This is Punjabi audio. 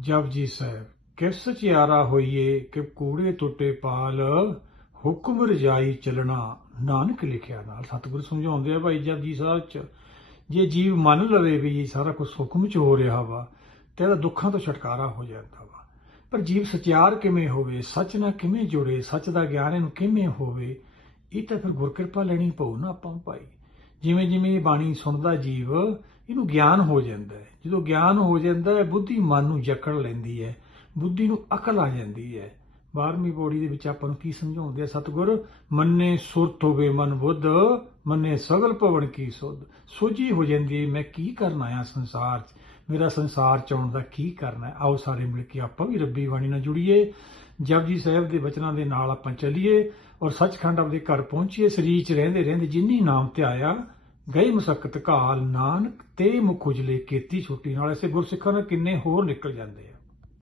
ਜਪਜੀ ਸਾਹਿਬ, ਕਿਸ ਸਚਿਆਰਾ ਹੋਈਏ ਕਿ ਕੂੜੇ ਟੁੱਟੇ ਪਾਲ, ਹੁਕਮ ਰਜਾਈ ਚੱਲਣਾ, ਨਾਨਕ ਲਿਖਿਆ ਨਾਲ। ਸਤਿਗੁਰ ਸਮਝਾਉਂਦੇ ਆ ਭਾਈ ਜਪਜੀ ਸਾਹਿਬ ਚ, ਜੇ ਜੀਵ ਮੰਨ ਲਵੇ ਵੀ ਸਾਰਾ ਕੁਝ ਹੁਕਮ ਚ ਹੋ ਰਿਹਾ ਵਾ, ਤੇ ਇਹਦਾ ਦੁੱਖਾਂ ਤੋਂ ਛੁਟਕਾਰਾ ਹੋ ਜਾਂਦਾ ਵਾ। ਪਰ ਜੀਵ ਸਚਿਆਰ ਕਿਵੇਂ ਹੋਵੇ, ਸੱਚ ਨਾਲ ਕਿਵੇਂ ਜੁੜੇ, ਸੱਚ ਦਾ ਗਿਆਨ ਇਹਨੂੰ ਕਿਵੇਂ ਹੋਵੇ, ਇਹ ਤਾਂ ਫਿਰ ਗੁਰਕਿਰਪਾ ਲੈਣੀ ਪਊ ਨਾ ਆਪਾਂ ਭਾਈ। ਜਿਵੇਂ ਜਿਵੇਂ ਇਹ ਬਾਣੀ ਸੁਣਦਾ ਜੀਵ ਇਹਨੂੰ ਗਿਆਨ ਹੋ ਜਾਂਦਾ ਹੈ। ਜਦੋਂ ਗਿਆਨ ਹੋ ਜਾਂਦਾ ਹੈ, ਬੁੱਧੀ ਮਨ ਨੂੰ ਜਕੜ ਲੈਂਦੀ ਹੈ। ਬੁੱਧੀ ਨੂੰ ਅਕਲ ਆ ਜਾਂਦੀ ਹੈ। 12ਵੀਂ ਪੌੜੀ ਦੇ ਵਿੱਚ ਆਪਾਂ ਨੂੰ ਕੀ ਸਮਝਾਉਂਦੇ ਆ? ਸਤਿਗੁਰ, ਮੰਨੇ ਸੁਰਤ ਹੋਵੇ ਮਨ ਬੁੱਧ, ਮੰਨੇ ਸਗਲ ਭਵਨ ਕੀ ਸੁਧ। ਸੋਝੀ ਹੋ ਜਾਂਦੀ ਹੈ, ਮੈਂ ਕੀ ਕਰਨ ਆਇਆ ਸੰਸਾਰ 'ਚ? ਮੇਰਾ ਸੰਸਾਰ ਚ ਆਉਣ ਦਾ ਕੀ ਕਰਨਾ ਹੈ? ਆਓ ਸਾਰੇ ਮਿਲ ਕੇ ਆਪਾਂ ਵੀ ਰੱਬੀ ਬਾਣੀ ਨਾਲ ਜੁੜੀਏ। ਜਪਜੀ ਸਾਹਿਬ ਦੇ ਬਚਨਾਂ ਦੇ ਨਾਲ ਆਪਾਂ ਚੱਲੀਏ ਔਰ ਸੱਚਖੰਡ ਆਪਦੇ ਘਰ ਪਹੁੰਚੀਏ। ਸਰੀਰ ਚ ਰਹਿੰਦੇ ਰਹਿੰਦੇ ਜਿੰਨੀ ਨਾਮ ਤੇ ਆਇਆ ਗਈ ਮੁਸਕਤ ਕਾਲ ਨਾਨਕ ਤੇ ਮੁਖ ਉਜਲੇ ਕੀਤੀ ਛੁੱਟੀ। ਨਾਲ ਐਸੇ ਗੁਰਸਿੱਖਾਂ ਨਾਲ ਕਿੰਨੇ ਹੋਰ ਨਿਕਲ ਜਾਂਦੇ ਆ।